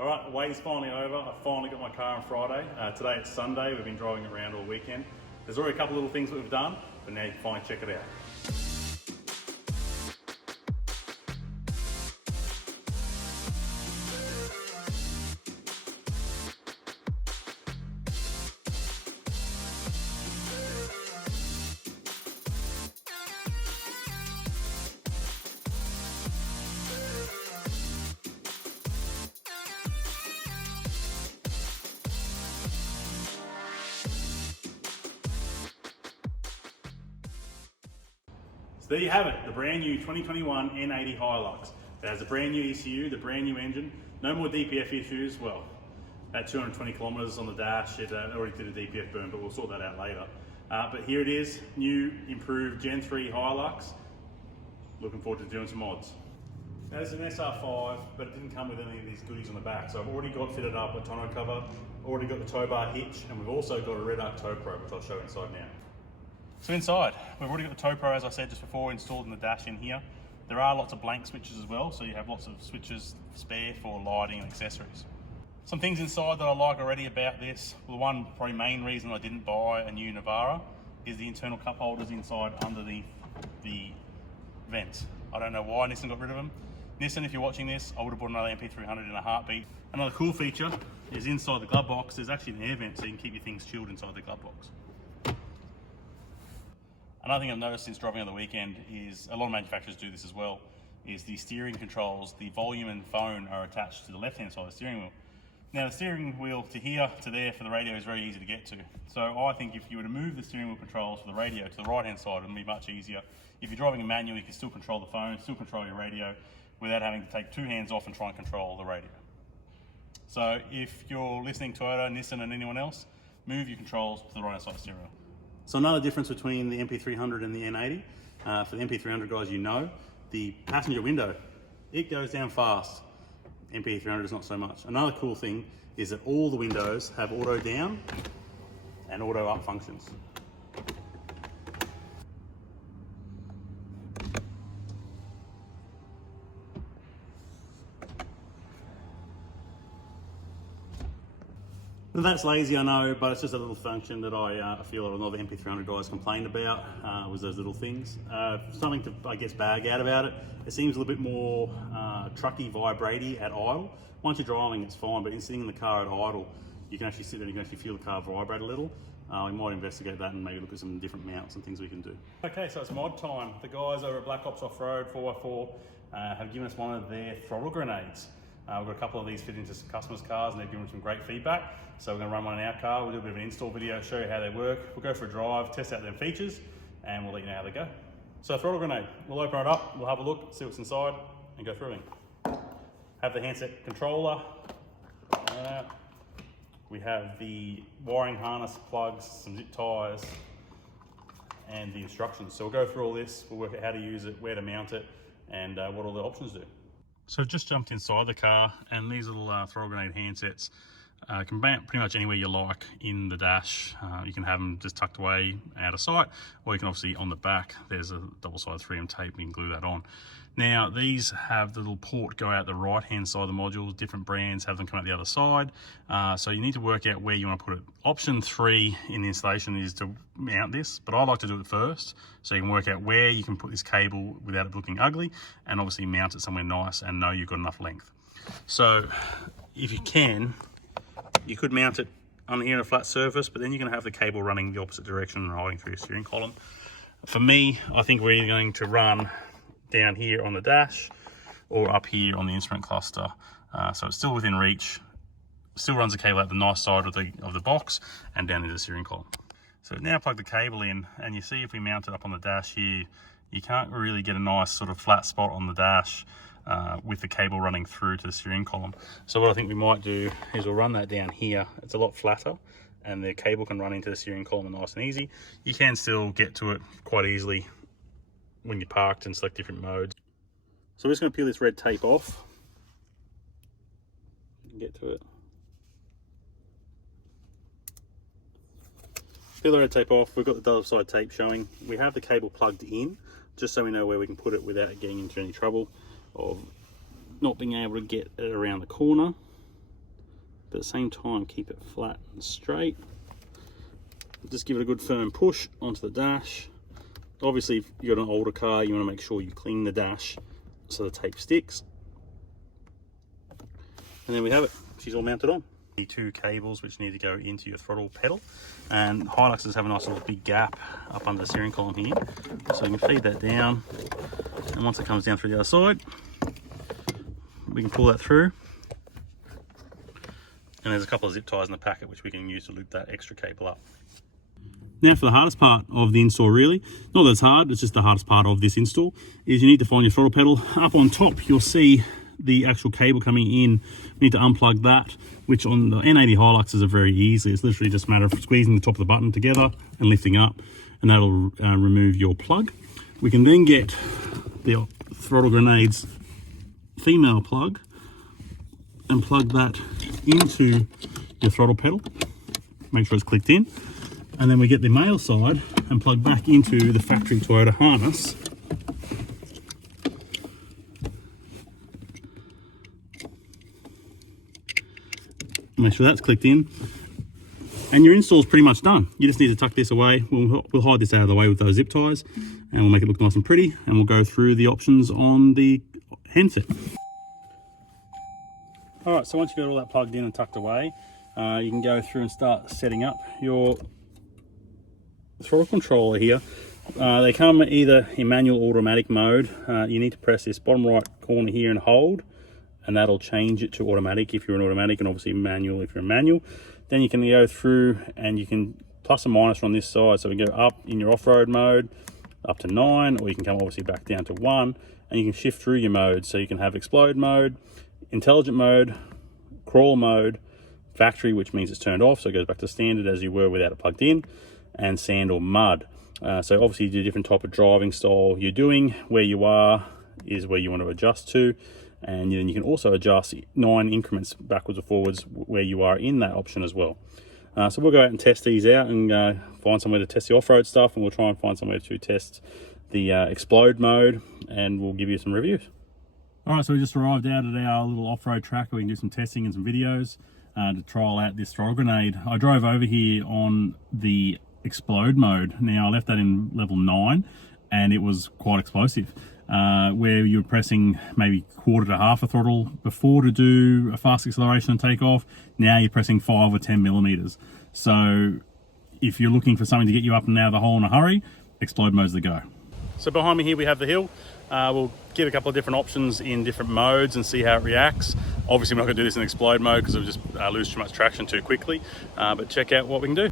All right, the wait is finally over. I finally got my car on Friday. Today it's Sunday. We've been driving around all weekend. There's already a couple of little things that we've done, but now you can finally check it out. So there you have it, the brand new 2021 N80 Hilux. It has a brand new ECU, the brand new engine, no more DPF issues. Well, at 220 kilometers on the dash, it already did a DPF burn, but we'll sort that out later. But here it is, new, improved Gen 3 Hilux. Looking forward to doing some mods. Now this is an SR5, but it didn't come with any of these goodies on the back. So I've already got fitted up a tonneau cover, already got the tow bar hitch, and we've also got a Red Arc tow probe, which I'll show inside now. So inside, we've already got the tow pro, as I said just before, installed in the dash in here. There are lots of blank switches as well, so you have lots of switches spare for lighting and accessories. Some things inside that I like already about this, well, the one probably main reason I didn't buy a new Navara is the internal cup holders inside under the vents. I don't know why Nissan got rid of them. Nissan, if you're watching this, I would have bought another MP300 in a heartbeat. Another cool feature is inside the glove box, there's actually an air vent so you can keep your things chilled inside the glove box. Another thing I've noticed since driving on the weekend is, a lot of manufacturers do this as well, is the steering controls, the volume and phone are attached to the left-hand side of the steering wheel. Now the steering wheel to here, to there for the radio is very easy to get to. So I think if you were to move the steering wheel controls for the radio to the right-hand side, it would be much easier. If you're driving a manual, you can still control the phone, still control your radio, without having to take two hands off and try and control the radio. So if you're listening to Toyota, Nissan and anyone else, move your controls to the right-hand side of the steering wheel. So another difference between the MP300 and the N80, for the MP300 guys, you know, the passenger window, it goes down fast. MP300 is not so much. Another cool thing is that all the windows have auto down and auto up functions. Now that's lazy, I know, but it's just a little function that I feel a lot of the MP300 guys complained about, was those little things. Something to, I guess, bag out about it. It seems a little bit more trucky, vibraty at idle. Once you're driving, it's fine, but in sitting in the car at idle, you can actually sit there and you can actually feel the car vibrate a little. We might investigate that and maybe look at some different mounts and things we can do. Okay, so it's mod time. The guys over at Black Ops Off-Road 4x4 have given us one of their throttle grenades. We've got a couple of these fit into some customers' cars and they've given some great feedback. So we're going to run one in our car, we'll do a bit of an install video, show you how they work. We'll go for a drive, test out them features, and we'll let you know how they go. So throttle grenade, we'll open it up, we'll have a look, see what's inside, and go through it. Have the handset controller. We have the wiring harness, plugs, some zip ties, and the instructions. So we'll go through all this, we'll work out how to use it, where to mount it, and what all the options do. So I've just jumped inside the car, and these little throttle grenade handsets can mount pretty much anywhere you like in the dash. You can have them just tucked away out of sight, or you can obviously on the back, there's a double-sided 3M tape, you can glue that on. Now these have the little port go out the right hand side of the modules. Different brands have them come out the other side, so you need to work out where you want to put it. Option 3 in the installation is to mount this, but I like to do it first so you can work out where you can put this cable without it looking ugly, and obviously mount it somewhere nice and know you've got enough length. So if you can, you could mount it on here in a flat surface, but then you're going to have the cable running the opposite direction and rolling through your steering column. For me, I think we're either going to run down here on the dash or up here on the instrument cluster, so it's still within reach. Still runs the cable out the nice side of the box and down into the steering column. So now plug the cable in, and you see if we mount it up on the dash here, you can't really get a nice sort of flat spot on the dash with the cable running through to the steering column. So what I think we might do is we'll run that down here. It's a lot flatter and the cable can run into the steering column nice and easy. You can still get to it quite easily when you're parked and select different modes. So I'm just going to peel this red tape off and get to it. Peel the red tape off. We've got the double side tape showing. We have the cable plugged in just so we know where we can put it without getting into any trouble of not being able to get it around the corner. but at the same time keep it flat and straight. Just give it a good firm push onto the dash. Obviously, if you've got an older car, you want to make sure you clean the dash so the tape sticks. And then we have it. She's all mounted on. The two cables which need to go into your throttle pedal, and Hiluxes have a nice little big gap up under the steering column here, so we can feed that down, and once it comes down through the other side, we can pull that through. And there's a couple of zip ties in the packet which we can use to loop that extra cable up. Now for the hardest part of the install, really, not that it's hard, it's just the hardest part of this install, is you need to find your throttle pedal. Up on top you'll see the actual cable coming in. You need to unplug that, which on the N80 Hiluxes are very easy. It's literally just a matter of squeezing the top of the button together and lifting up, and that'll remove your plug. We can then get the Throttle Grenades female plug and plug that into your throttle pedal. Make sure it's clicked in. And then we get the male side and plug back into the factory Toyota harness. Make sure that's clicked in, and your install is pretty much done. You just need to tuck this away. We'll hide this out of the way with those zip ties, and we'll make it look nice and pretty, and we'll go through the options on the handset. All right, so once you've got all that plugged in and tucked away, you can go through and start setting up your throttle controller here. They come either in manual or automatic mode. You need to press this bottom right corner here and hold, and that'll change it to automatic if you're an automatic, and obviously manual if you're a manual. Then you can go through and you can plus and minus on this side, so we go up in your off-road mode up to 9, or you can come obviously back down to 1, and you can shift through your modes. So you can have explode mode, intelligent mode, crawl mode, factory, which means it's turned off, so it goes back to standard as you were without it plugged in, and sand or mud. So obviously you do a different type of driving style you're doing. Where you are is where you want to adjust to, and then you can also adjust 9 increments backwards or forwards where you are in that option as well. So we'll go out and test these out and find somewhere to test the off-road stuff, and we'll try and find somewhere to test the explode mode, and we'll give you some reviews. All right, so we just arrived out at our little off-road track where we can do some testing and some videos to trial out this throttle grenade. I drove over here on the explode mode. Now I left that in level 9, and it was quite explosive. Where you're pressing maybe quarter to half a throttle before to do a fast acceleration and take off, now you're pressing 5 or 10 millimeters. So if you're looking for something to get you up and out of the hole in a hurry, explode mode's the go. So behind me here we have the hill. We'll give a couple of different options in different modes and see how it reacts. Obviously we're not going to do this in explode mode because it'll just lose too much traction too quickly, but check out what we can do.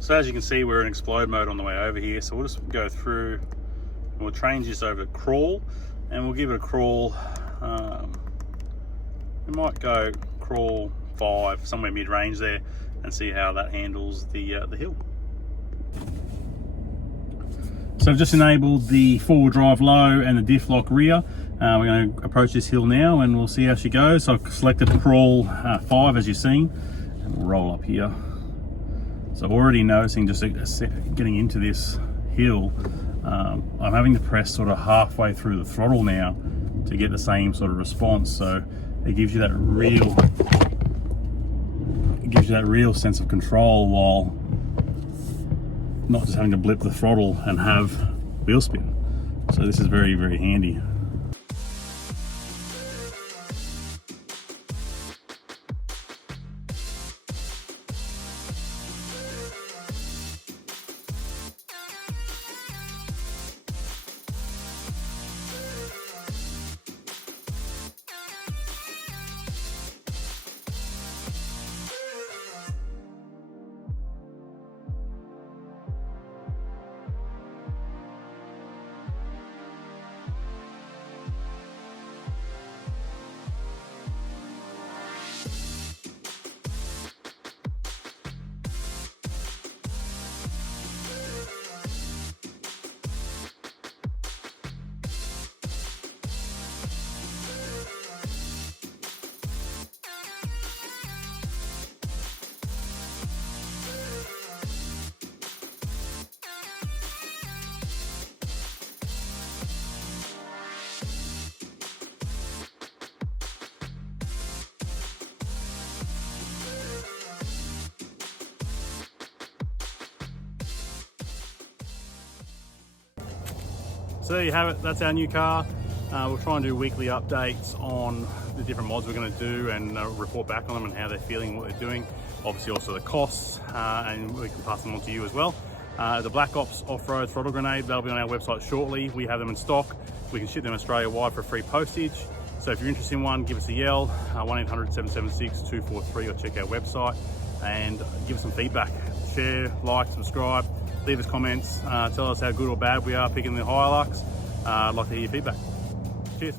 So as you can see, we're in explode mode on the way over here, so we'll just go through. We'll change this over to crawl, and we'll give it a crawl. We might go crawl 5, somewhere mid-range there, and see how that handles the hill. So I've just enabled the forward drive low and the diff lock rear. We're going to approach this hill now, and we'll see how she goes. So I've selected crawl 5 as you've seen, and we'll roll up here. So already noticing just getting into this hill, I'm having to press sort of halfway through the throttle now to get the same sort of response. So it gives you that real sense of control while not just having to blip the throttle and have wheel spin. So this is very, very handy. So there you have it, that's our new car. We'll try and do weekly updates on the different mods we're going to do and report back on them and how they're feeling, what they're doing. Obviously also the costs, and we can pass them on to you as well. The Black Ops off-road throttle grenade, that'll be on our website shortly. We have them in stock. We can ship them Australia-wide for free postage. So if you're interested in one, give us a yell, 1-800-776-243, or check our website and give us some feedback. Share, like, subscribe, leave us comments, tell us how good or bad we are picking the Hilux. I'd like to hear your feedback. Cheers.